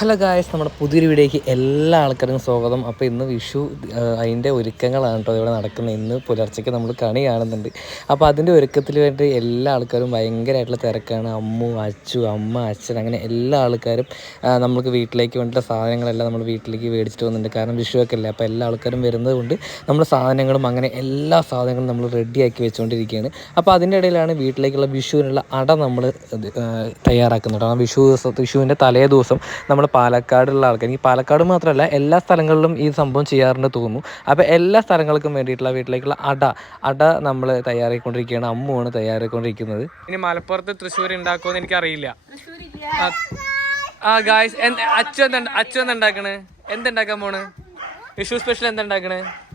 Hello guys നമ്മുടെ പുതിയൊരു വീഡിയോയ്ക്ക് എല്ലാ ആൾക്കാർക്കും സ്വാഗതം. അപ്പോൾ ഇന്ന് വിഷു അതിന്റെ ഒരുക്കങ്ങളാണ് കേട്ടോ ഇവിടെ നടക്കുന്നത്. ഇന്ന് പുലർച്ചയ്ക്ക് നമ്മൾ കണി കാണുന്നുണ്ട്. അപ്പോൾ അതിന്റെ ഒരുക്കത്തിൽ വേണ്ടി എല്ലാ ആൾക്കാരും ഭയങ്കരമായിട്ടുള്ള തിരക്കാണ്. അമ്മു അച്ചു അമ്മ അച്ഛൻ അങ്ങനെ എല്ലാ ആൾക്കാരും നമുക്ക് വീട്ടിലേക്ക് വേണ്ടിയിട്ടുള്ള സാധനങ്ങളെല്ലാം നമ്മൾ വീട്ടിലേക്ക് മേടിച്ചിട്ട് വന്നിട്ടുണ്ട്. കാരണം വിഷുവൊക്കെ അല്ലേ? അപ്പോൾ എല്ലാ ആൾക്കാരും വരുന്നത് കൊണ്ട് നമ്മൾ സാധനങ്ങളും അങ്ങനെ എല്ലാ സാധനങ്ങളും നമ്മൾ റെഡിയാക്കി വെച്ചുകൊണ്ടിരിക്കുകയാണ്. അപ്പോൾ അതിന്റെ ഇടയിലാണ് വീട്ടിലേക്കുള്ള വിഷുവിനുള്ള അട നമ്മൾ തയ്യാറാക്കുന്നത് കാരണം വിഷു ദിവസം വിഷുവിന്റെ തലേ ദിവസം നമ്മൾ പാലക്കാടുള്ള ആൾക്കാർ ഈ പാലക്കാട് മാത്രമല്ല എല്ലാ സ്ഥലങ്ങളിലും ഈ സംഭവം ചെയ്യാറുണ്ട് തോന്നുന്നു. അപ്പോൾ എല്ലാ സ്ഥലങ്ങൾക്കും വേണ്ടിയിട്ടുള്ള വീട്ടിലേക്കുള്ള അട അട നമ്മൾ തയ്യാറായിക്കൊണ്ടിരിക്കുകയാണ്. അമ്മുവാണ് തയ്യാറായിക്കൊണ്ടിരിക്കുന്നത്. ഇനി മലപ്പുറത്ത് തൃശ്ശൂർ ഉണ്ടാക്കുമെന്ന് എനിക്കറിയില്ല. ആ- ആ ഗായ്സ് അച്ചു എന്താ അച്ചു എന്താ ഉണ്ടാക്കണേ എന്തുണ്ടാക്കാൻ പോണ്? വിഷു സ്പെഷ്യൽ എന്താ ഉണ്ടാക്കണ്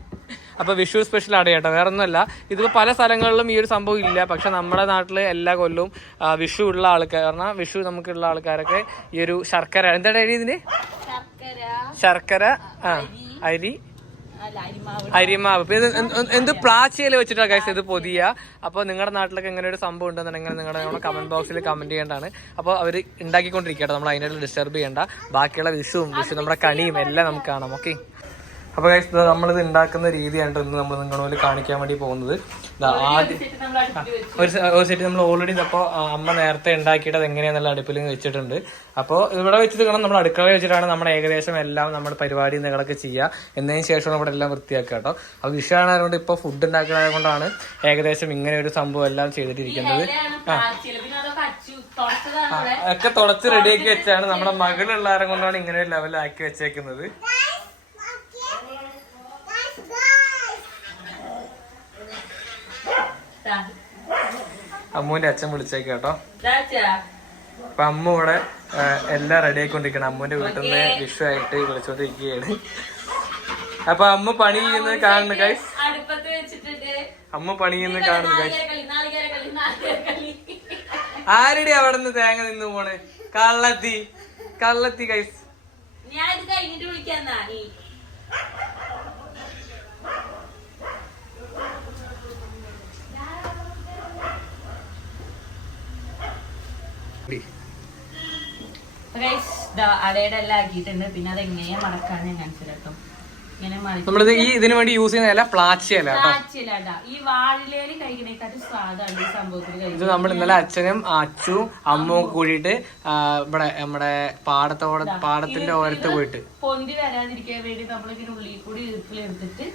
അപ്പൊ വിഷു സ്പെഷ്യൽ ആണ് കേട്ടോ. വേറെ ഒന്നുമല്ല ഇതിപ്പോ പല സ്ഥലങ്ങളിലും ഈ ഒരു സംഭവം ഇല്ല. പക്ഷെ നമ്മുടെ നാട്ടിൽ എല്ലാ കൊല്ലവും വിഷു ഉള്ള ആൾക്കാർ കാരണം വിഷു നമുക്കുള്ള ആൾക്കാരൊക്കെ ഈ ഒരു ശർക്കര. എന്താണ് അരി ഇതിന്? ശർക്കര ആ അരി. അരിമാവ്. എന്ത് പ്ലാച്ചിയിൽ വെച്ചിട്ടാണ് കഴിച്ചത് ഇത് പൊതിയ. അപ്പോൾ നിങ്ങളുടെ നാട്ടിലൊക്കെ ഇങ്ങനെ ഒരു സംഭവം ഉണ്ടെന്നുണ്ടെങ്കിൽ നിങ്ങളുടെ നമ്മുടെ കമന്റ് ബോക്സിൽ കമന്റ് ചെയ്യേണ്ടതാണ്. അപ്പോൾ അവർ ഉണ്ടാക്കിക്കൊണ്ടിരിക്കട്ടെ നമ്മൾ അതിനായിട്ട് ഡിസ്റ്റർബ് ചെയ്യേണ്ട. ബാക്കിയുള്ള വിഷുവും വിഷു നമ്മുടെ കണിയും എല്ലാം നമുക്ക് കാണാം. ഓക്കെ അപ്പോൾ ഗൈസ് നമ്മളിത് ഉണ്ടാക്കുന്ന രീതിയാണ് ഇന്ന് നമ്മൾ നിങ്ങളുടെ മുന്നിൽ കാണിക്കാൻ വേണ്ടി പോകുന്നത്. ആദ്യം ഒരു ഒരു സെറ്റ് നമ്മൾ ഓൾറെഡി അപ്പോൾ അമ്മ നേരത്തെ ഉണ്ടാക്കിയിട്ട് അത് എങ്ങനെയാണെന്നുള്ള അടുപ്പിൽ വെച്ചിട്ടുണ്ട്. അപ്പോൾ ഇവിടെ വെച്ചിട്ട് കാണാം നമ്മൾ അടുക്കള വെച്ചിട്ടാണ് നമ്മുടെ ഏകദേശം എല്ലാം നമ്മുടെ പരിപാടി നിങ്ങളൊക്കെ ചെയ്യുക എന്നതിന് ശേഷമാണ് ഇവിടെ എല്ലാം വൃത്തിയാക്കുക കേട്ടോ. അപ്പോൾ വിഷയമാണ് അതുകൊണ്ട് ഇപ്പോൾ ഫുഡ് ഉണ്ടാക്കുന്നത് കൊണ്ടാണ് ഏകദേശം ഇങ്ങനെ ഒരു സംഭവം എല്ലാം ചെയ്തിട്ടിരിക്കുന്നത് ആ. ആ, ഒക്കെ തുടച്ച് റെഡിയാക്കി വെച്ചാണ്. നമ്മുടെ മകളുള്ളവരെ കൊണ്ടാണ് ഇങ്ങനെ ഒരു ലെവലാക്കി വെച്ചേക്കുന്നത്. അമ്മൂന്റെ അച്ഛൻ വിളിച്ചേക്ക് കേട്ടോ. അപ്പൊ അമ്മ ഇവിടെ എല്ലാം റെഡി ആയിക്കൊണ്ടിരിക്കണം. അമ്മൂന്റെ വീട്ടിൽ നിന്ന് വിഷു ആയിട്ട് വിളിച്ചോണ്ടിരിക്കുകയാണ്. അപ്പൊ അമ്മ പണി ചെയ്യുന്നത് കാണുന്നു ഗൈസ് അമ്മ പണി ചെയ്യുന്നത് കാണുന്നു ഗൈസ് ആരുടെ അവിടെ നിന്ന് തേങ്ങ നിന്ന് പോണ്? കള്ളത്തി. കള്ളത്തി ഗൈസ് അടയുടെ എല്ലാം ആക്കിയിട്ടുണ്ട്. പിന്നെ അത് എങ്ങനെയാ മടക്കാന്ന് ഞാൻ കാണിച്ചു ഇങ്ങനെ മടക്കി നമ്മളിത് ഈ ഇതിനു വേണ്ടി യൂസ് ചെയ്യുന്ന ഇല പ്ലാച്ചി സംഭവത്തിൽ ഇത് നമ്മൾ ഇന്നലെ അച്ഛനും അച്ചും അമ്മും കൂടിയിട്ട് ഇവിടെ നമ്മുടെ പാടത്തോടെ പാടത്തിന്റെ ഓരത്ത് പോയിട്ട്. പൊന്തി വരാതിരിക്കാൻ വേണ്ടി നമ്മൾ ഇതിന് ഉള്ളിൽ കൂടി എടുത്തിട്ട്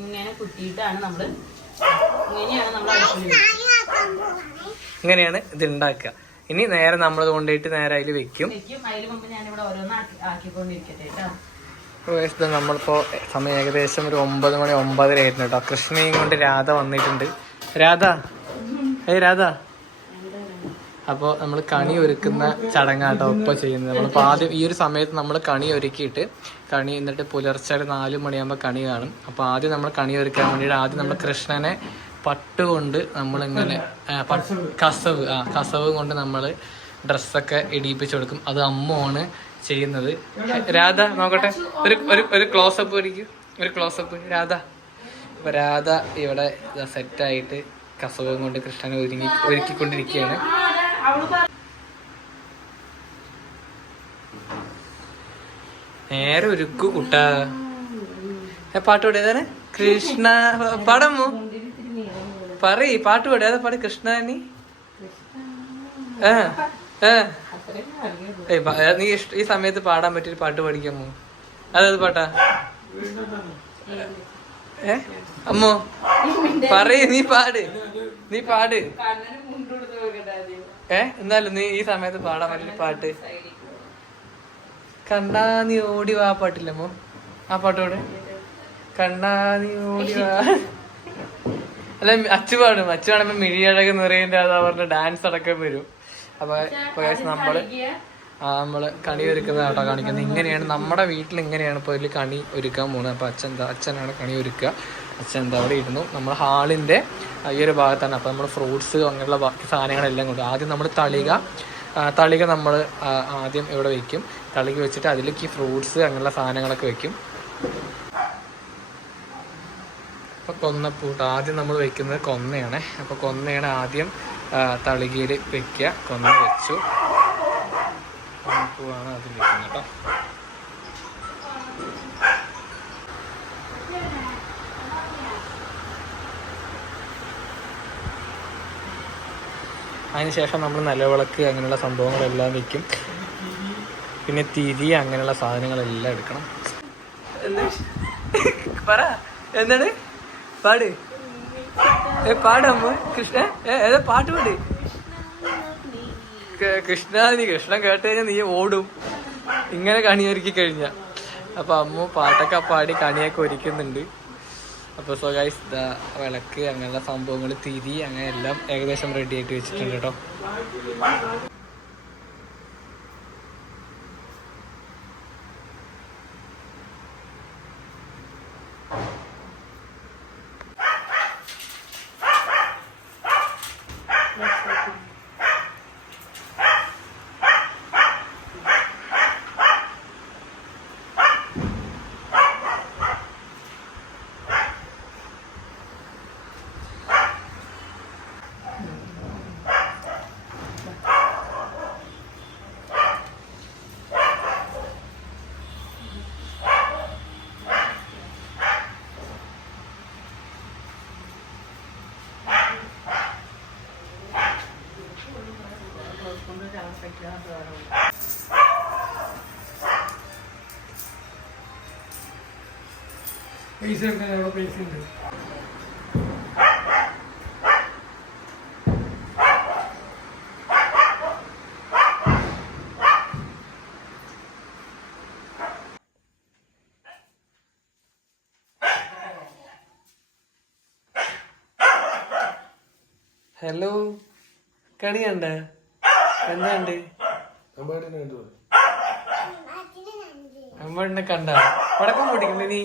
ഇങ്ങനെ കുത്തിയിട്ടാണ് നമ്മൾ ഇങ്ങനെയാണ് നമ്മൾ ഇങ്ങനെയാണ് ഇത് ഉണ്ടാക്കുക. ഇനി നേരെ നമ്മൾ കൊണ്ടുപോയിട്ട് നേരെ അതിൽ വെക്കും. നമ്മളിപ്പോ സമയം ഏകദേശം ഒരു ഒമ്പത് മണി ഒമ്പതര ആയിരുന്നു കേട്ടോ കൃഷ്ണയും കൊണ്ട് രാധ വന്നിട്ടുണ്ട്. രാധ. ഏയ് രാധ. അപ്പോൾ നമ്മൾ കണി ഒരുക്കുന്ന ചടങ്ങാട്ടോ ഇപ്പോൾ ചെയ്യുന്നത്. നമ്മളിപ്പോൾ ആദ്യം ഈ ഒരു സമയത്ത് നമ്മൾ കണി ഒരുക്കിയിട്ട് കണി എന്നിട്ട് പുലർച്ചെ നാലു നാല് മണിയാകുമ്പോൾ കണി കാണും. അപ്പോൾ ആദ്യം നമ്മൾ കണി ഒരുക്കാൻ വേണ്ടിയിട്ട് ആദ്യം നമ്മൾ കൃഷ്ണനെ പട്ട് കൊണ്ട് നമ്മളിങ്ങനെ കസവ്. ആ കസവ് കൊണ്ട് നമ്മൾ ഡ്രസ്സൊക്കെ ഇടിയിപ്പിച്ചു കൊടുക്കും. അത് അമ്മയാണ് ചെയ്യുന്നത്. രാധ നോക്കട്ടെ. ഒരു ഒരു ഒരു ക്ലോസപ്പ് ഒരിക്കും ഒരു ക്ലോസപ്പ് രാധ. ഇപ്പൊ രാധ ഇവിടെ സെറ്റായിട്ട് കസവും കൊണ്ട് കൃഷ്ണനെ ഒരുങ്ങി ഒരുക്കിക്കൊണ്ടിരിക്കുകയാണ്. നേരെ ഒരുക്കു കുട്ട. പാട്ട് പാടിയതാണ്? കൃഷ്ണ പാടമ്മോ. പറയ് പാട്ട് പാടി. ഏതാ പാടി? കൃഷ്ണ നീ ഇഷ്ട- ഈ സമയത്ത് പാടാൻ പറ്റിയൊരു പാട്ട് പഠിക്കാമോ അതേത് പാട്ടാ? ഏ? അമ്മോ പറയ് നീ പാട്. നീ പാട്. ഏ എന്നാലും നീ ഈ സമയത്ത് പാടാൻ പറ്റിയ പാട്ട്. കണ്ടാ നീ ഓടി വാ പാട്ടില്ലമ്മോ ആ പാട്ടോടെ കണ്ണാ നീ ഓടി വാ. അല്ല അച്ചു പാടും. അച്ചു പാടുമ്പോ മിഴിയഴക് നിറയിന്റെ അതാ പറഞ്ഞ ഡാൻസ് അടക്കം വരും. അപ്പൊ ഇപ്പൊ നമ്മൾ നമ്മൾ കണി ഒരുക്കുന്ന കേട്ടോ കാണിക്കുന്നത്. ഇങ്ങനെയാണ് നമ്മുടെ വീട്ടിൽ ഇങ്ങനെയാണ് ഇപ്പോൾ ഇതിൽ കണി ഒരുക്കാൻ പോകുന്നത് അപ്പോൾ അച്ഛൻ എന്താ അച്ഛനാണ് കണി ഒരുക്കുക. അച്ഛൻ എന്താ അവിടെ ഇരുന്നു. നമ്മൾ ഹാളിന്റെ ഈ ഒരു ഭാഗത്താണ്. അപ്പോൾ നമ്മൾ ഫ്രൂട്ട്സ് അങ്ങനെയുള്ള ബാക്കി സാധനങ്ങളെല്ലാം കൊണ്ട് ആദ്യം നമ്മൾ തളിക തളിക നമ്മൾ ആദ്യം ഇവിടെ വെക്കും? തളിക വെച്ചിട്ട് അതിലേക്ക് ഈ ഫ്രൂട്ട്സ് അങ്ങനെയുള്ള സാധനങ്ങളൊക്കെ വെക്കും അപ്പോൾ കൊന്നപ്പൂട്ട് ആദ്യം നമ്മൾ വെക്കുന്നത് കൊന്നയാണ്. അപ്പോൾ കൊന്നയാണ് ആദ്യം തളികയിൽ വെക്കുക. കൊന്ന വെച്ചു. പൂവാണ് അത് വെക്കുന്നത് കേട്ടോ അതിനുശേഷം നമ്മൾ നിലവിളക്ക് അങ്ങനെയുള്ള സംഭവങ്ങളെല്ലാം വെക്കും. പിന്നെ തിരി അങ്ങനെയുള്ള സാധനങ്ങളെല്ലാം എടുക്കണം. എന്താണ്? പാട്. ഏ പാടമ്മ കൃഷ്ണ ഏ, ഏതാ പാട്ട് പാട്? കൃഷ്ണ നീ കൃഷ്ണൻ കേട്ട് കഴിഞ്ഞാൽ നീ ഓടും. ഇങ്ങനെ കണി ഒരുക്കി കഴിഞ്ഞ. അപ്പൊ അമ്മ പാട്ടൊക്കെ പാടി കണിയൊക്കെ ഒരുക്കുന്നുണ്ട്. അപ്പൊ സോ വിളക്ക് അങ്ങനെയുള്ള സംഭവങ്ങൾ തിരി അങ്ങനെ എല്ലാം ഏകദേശം റെഡി ആയിട്ട് വെച്ചിട്ടുണ്ട് കേട്ടോ പൈസ എടുക്കാൻ അവിടെ പൈസ ഹലോ കണിയുണ്ട എന്താണ്ട് അമ്മ കണ്ട. പടക്കം പൊട്ടിക്കണ്ട നീ.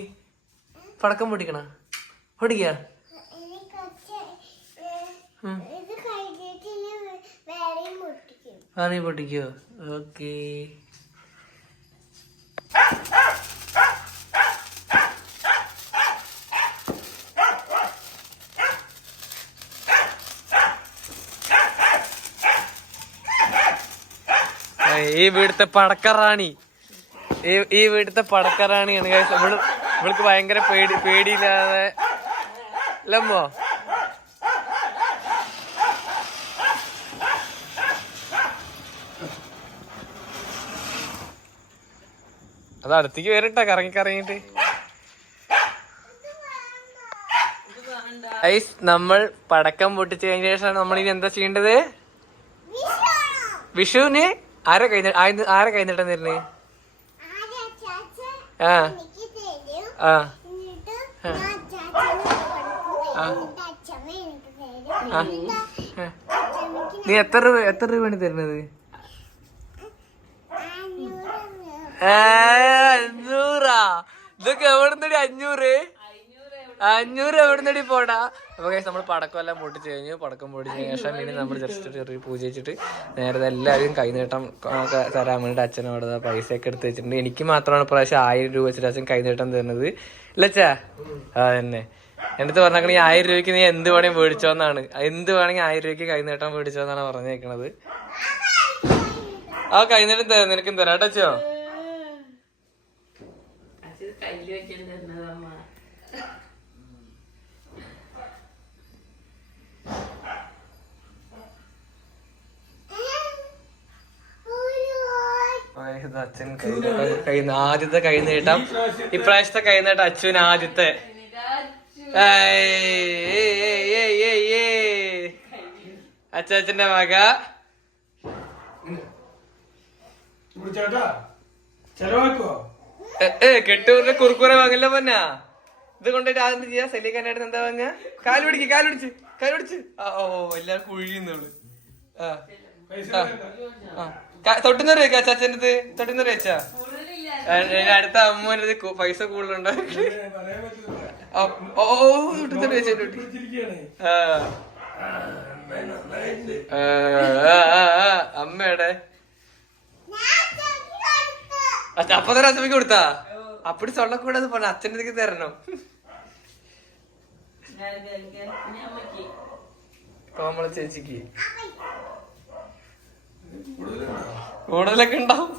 പടക്കം പൊട്ടിക്കണ. പൊടിക്ക ആ നീ പൊട്ടിക്കോ? ഓക്കേ. ഈ വീടത്തെ പടക്കറാണി. ഈ ഈ വീടുത്തെ പടക്കറാണിയാണ് guys. ഇവൾ ഇവൾക്ക് ഭയങ്കര പേടി പേടിയില്ലാതെ. അല്ലമ്മോ അത് അടുത്തേക്ക് വരട്ടെ കറങ്ങി കറങ്ങിട്ട് ഐസ് നമ്മൾ പടക്കം പൊട്ടിച്ചു കഴിഞ്ഞ ശേഷമാണ് നമ്മൾ ഇനി എന്താ ചെയ്യേണ്ടത്? വിഷുവിന് ആരാ കൈ ആരാ ആ. ആ. ആ. അച്ഛമ്മക്ക് നീ എത്ര രൂപ എത്ര രൂപയാണ് തരുന്നത്? അഞ്ഞൂറ് ഏ, അഞ്ഞൂറാ? ഇതൊക്കെ എവിടുന്നടി അഞ്ഞൂറ്? അഞ്ഞൂറ് എവിടുന്നടി പോടാ? അപ്പൊ കേസ് നമ്മൾ പടക്കം എല്ലാം പൊട്ടിച്ച് കഴിഞ്ഞു പടക്കം പൊട്ടിച്ച് ശേഷം ഇനി നമ്മൾ ജസ്റ്റ് ചെറിയ പൂജ വെച്ചിട്ട് നേരത്തെ എല്ലാവരും കൈനീട്ടം തരാൻ വേണ്ടി അച്ഛനോട് പൈസ പൈസയൊക്കെ എടുത്ത് വെച്ചിട്ടുണ്ട്. എനിക്ക് മാത്രമാണ് പ്രാവശ്യം ആയിരം രൂപ വെച്ചിട്ട് അച്ഛൻ കൈനീട്ടം തരുന്നത്. ഇല്ലച്ചാ അത് തന്നെ എന്നിട്ട് പറഞ്ഞാൽ ഈ ആയിരം രൂപയ്ക്ക് നീ എന്ത് വേണമെങ്കിൽ മേടിച്ചോന്നാണ്. എന്ത് വേണമെങ്കിൽ ആയിരം രൂപയ്ക്ക് കൈനീട്ടം മേടിച്ചോന്നാണ് പറഞ്ഞേക്കണത്. ആ കൈനീട്ടം തരാം. നിനക്കും തരാം. കേട്ടോ അച്ഛോ? കയ്യിൽ തരുന്നതമ്മ ഇത് അച്ഛൻ കൈ- ആദ്യത്തെ കൈ നീട്ടം. ഇപ്രാവശ്യത്തെ കൈ നീട്ടം അച്ഛൻ ആദ്യത്തെ. അച്ചാച്ചന്റെ മക. ഏ, കെട്ടൂരിന്റെ കുറുക്കുറെ വാങ്ങില്ല പൊന്നാ. ഇത് കൊണ്ടിട്ട് ആദ്യം ചെയ്യാ? സലിക്കാനായിട്ട് എന്താ വാങ്ങ കാൽ പിടിക്ക് കാൽ പിടിച്ച് കാൽ പിടിച്ച്. ആ ഓ എല്ലാം കുഴിയുന്നുള്ളു. ആ ആ. തൊട്ടുന്നൂറ് വെക്കാ അച്ഛന്റെ അടുത്ത്? തൊട്ടുന്നൂറ് വെച്ചാ അടുത്ത അമ്മൂനത് പൈസ കൂടുതലുണ്ടോ? ഓ തൊട്ടുന്നൂറ് അമ്മയുടെ. അപ്പൊ തന്നെ അച്ഛമ്മക്ക് കൊടുത്താ? അപ്പടി സൊള്ളക്കൂടാന്ന് പറഞ്ഞു അച്ഛന്റെ അടുത്തേക്ക് തരണം. കോമള ചേച്ചിക്ക്. കൂടുതലൊക്കെ ഉണ്ടാവും.